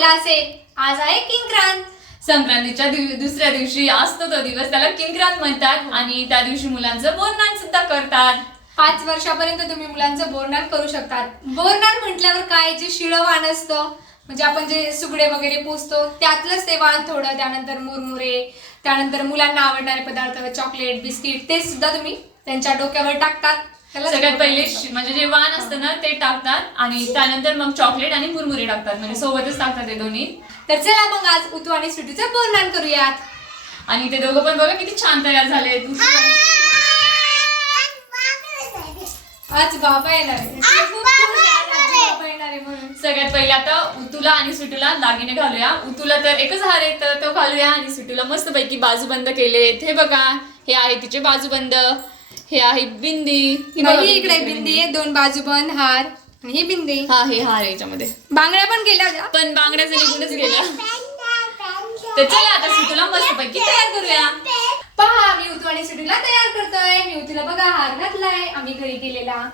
पाहिला असेल आज आहे किंक्रांत. संक्रांतीच्या दिव- दुसऱ्या दिवशी असतो तो दिवस त्याला किंक्रांत म्हणतात. आणि त्या दिवशी मुलांचं बोरनान सुद्धा करतात. पाच वर्षापर्यंत तुम्ही मुलांचं बोरनान करू शकतात. बोरनान म्हटल्यावर काय? जे शिळं वाण असतं म्हणजे आपण जे सुगडे वगैरे पोचतो त्यातलंच ते वाण थोडं त्यानंतर मुरमुरे त्यानंतर मुलांना आवडणारे पदार्थ चॉकलेट बिस्किट ते सुद्धा तुम्ही त्यांच्या डोक्यावर टाकतात. सगळ्यात पहिले श- म्हणजे जे वाण असतं ना ते टाकतात आणि त्यानंतर मग चॉकलेट आणि मुरमुरे टाकतात. म्हणजे सोबतच टाकतात ते दोन्ही. तर चला मग आज उतू आणि सुटीचं बोरनान करूयात. आणि ते दोघं पण बघा किती छान तयार झाले आज बाबा येणार आहे. खूप खुश आहे आज बाबा येणार आहे म्हणून. सगळ्यात पहिले आता उतूला आणि सुटूला दागिने घालूया. उतूला तर एकच हार आहे तर तो घालूया. आणि सुटूला मस्त पैकी बाजूबंद केलेत. हे बघा हे आहे तिचे बाजूबंद हे आहे बिंदी. ही बघा ही इकडे बिंदी आहे दोन बाजूबंद हार आणि ही बिंदी. हा हे हार आहे याच्यामध्ये. बांगड्या पण केल्या होत्या पण बांगड्याचं निघूनच गेल्या. तर चला आता सुटूला मस्त पैकी तयार करूया. पहा मी उतू आणि सुटीला तयार करतोय. मी उतूला बघा हार घातलाय. आम्ही घरी केलेला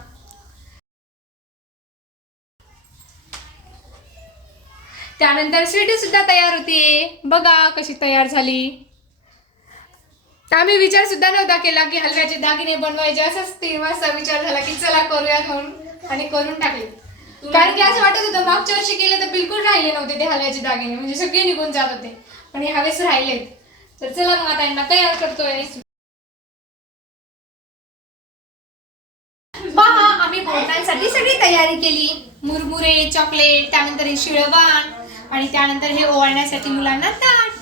त्यानंतर स्वीटी सुद्धा तयार होती बघा कशी तयार झाली. आम्ही विचार सुद्धा नव्हता केला की हलव्याचे दागिने बनवायचे असंच तीन वाजता विचार झाला की चला करूया म्हणून आणि करून टाकले. कारण की असं वाटत होतं मागच्या वर्षी केले तर बिलकुल राहिले नव्हते ते हलव्याचे दागिने. म्हणजे सगळे निघून जात होते. पण ह्यावेळेस राहिलेत. तर चला मग आता यांना तयार करतोय. पहा आम्ही बोटांसाठी सगळी तयारी केली. मुरमुरे चॉकलेट त्यानंतर हे शिळवाण आणि त्यानंतर हे ओवाळण्यासाठी मुलांना ताट.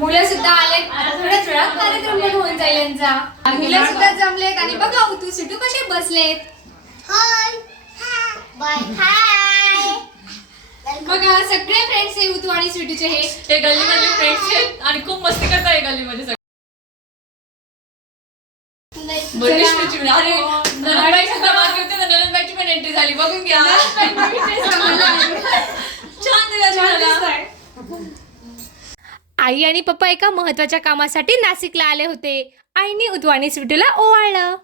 मुलं सुद्धा आले आता थोड्याच वेळात कार्यक्रम पण होऊन जाईल यांचा. मुलं सुद्धा जमलेत आणि बघा उतू सिटू कसे बसलेत. बघा सगळे फ्रेंड्स हे उतू आणि स्वीटूचे हे. ते गल्लीमधले फ्रेंड्स आहेत आणि खूप मस्ती करतात हे गल्लीमध्ये सगळे. बरी चला. विष्णूची अरे नंदनबाई सुद्धा मागे होते तर नंदनबाईची पण एंट्री झाली. बघून घ्या. छान तयार झाला आई आणि पप्पा एका महत्त्वाच्या कामासाठी नाशिकला आले होते. आईने उतू स्वीटूला ओवाळलं.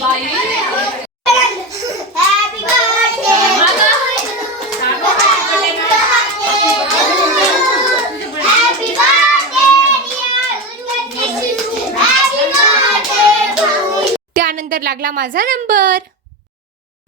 बाई. त्यानंतर लागला माझा नंबर.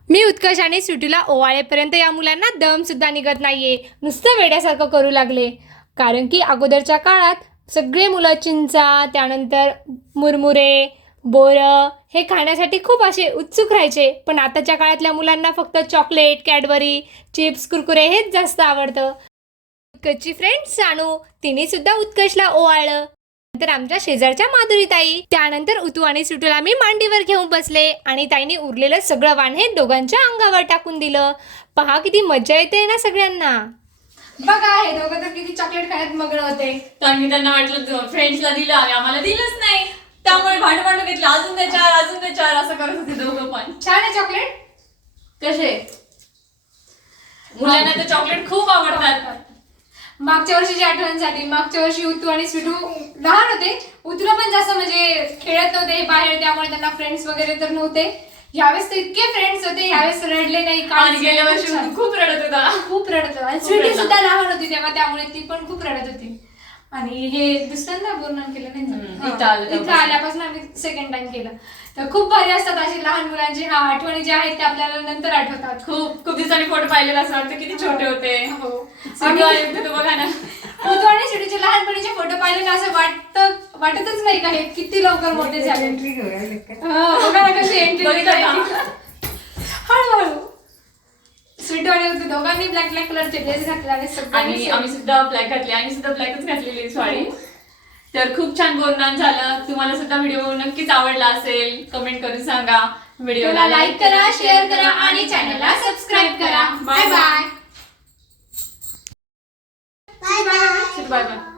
मी उत्कर्षाने सुटीला ओवाळेपर्यंत या मुलांना दम सुद्धा निघत नाहीये. नुसतं वेड्यासारखं करू लागले. कारण की अगोदरच्या काळात सगळे मुलं चिंचा त्यानंतर मुरमुरे बोरं हे खाण्यासाठी खूप असे उत्सुक राहायचे. पण आताच्या काळातल्या मुलांना फक्त चॉकलेट कॅडबरी चिप्स कुरकुरे हेच जास्त आवडतं. उत्कर्षची फ्रेंड सानू तिने सुद्धा उत्कर्षला ओवाळलं. नंतर आमच्या शेजारच्या माधुरी ताई त्यानंतर उतू आणि सुटूला मी मांडीवर घेऊन बसले आणि ताईने उरलेलं सगळं वाण हे दोघांच्या अंगावर टाकून दिलं. पहा किती मजा येते ना सगळ्यांना. बघा हे दोघं तर किती चॉकलेट खाण्यात मग्न होते. तर मी त्यांना वाटलं फ्रेंड्सला दिलं आणि आम्हाला दिलंच नाही. त्यामुळे भांडण भांडण घेतलं. अजून ते चार अजून ते चार असं करत होते दोघं पण. छान आहे चॉकलेट कसे? मुलांना तर चॉकलेट खूप आवडतात. मागच्या वर्षीची आठवण झाली मागच्या वर्षी उतू आणि स्वीटू लहान होते. उतूला पण जास्त म्हणजे खेळत नव्हते बाहेर त्यामुळे त्यांना फ्रेंड्स वगैरे तर नव्हते. यावेळेस तर इतके फ्रेंड्स होते यावेळेस रडले नाही आणि गेल्या. वर्षी खूप रडत होता. खूप रडत होता. आणि स्वीटी. सुद्धा लहान होती तेव्हा त्यामुळे ती पण खूप रडत होती. आणि हे दुसऱ्यांदा बोलणं केलं नाही हम्म, हा, इथं आलं इथं तेव्हापासून. आल्यापासून आम्ही सेकंड टाइम केलं. तर खूप भारी असतात असे लहान मुलांचे हा आठवणी जे आहेत ते आपल्याला नंतर आठवतात. खूप खूप दिवसांनी फोटो पाहिलेला असं वाटतं किती छोटे होते. हो. आले होते तो बघा ना. आणि लहानपणीचे फोटो पाहिले ना असं वाटत वाटतच नाही का हे किती लवकर मोठे झाले. हा, बघा ना कशी एंट्री बघितलं का? हळूहळू. स्वीट आणि होते दोघांनी ब्लॅक ब्लॅक कलरचे ड्रेस घातले आणि आणि आम्ही सुद्धा ब्लॅक घातली आणि सुद्धा ब्लॅकच घातलेली साडी. तर खूप छान बोलणं झालं. तुम्हाला सुद्धा व्हिडिओ नक्कीच आवडला असेल. कमेंट करून सांगा. व्हिडिओला लाईक करा शेअर करा आणि चॅनलला सबस्क्राईब करा. Bye bye. Bye bye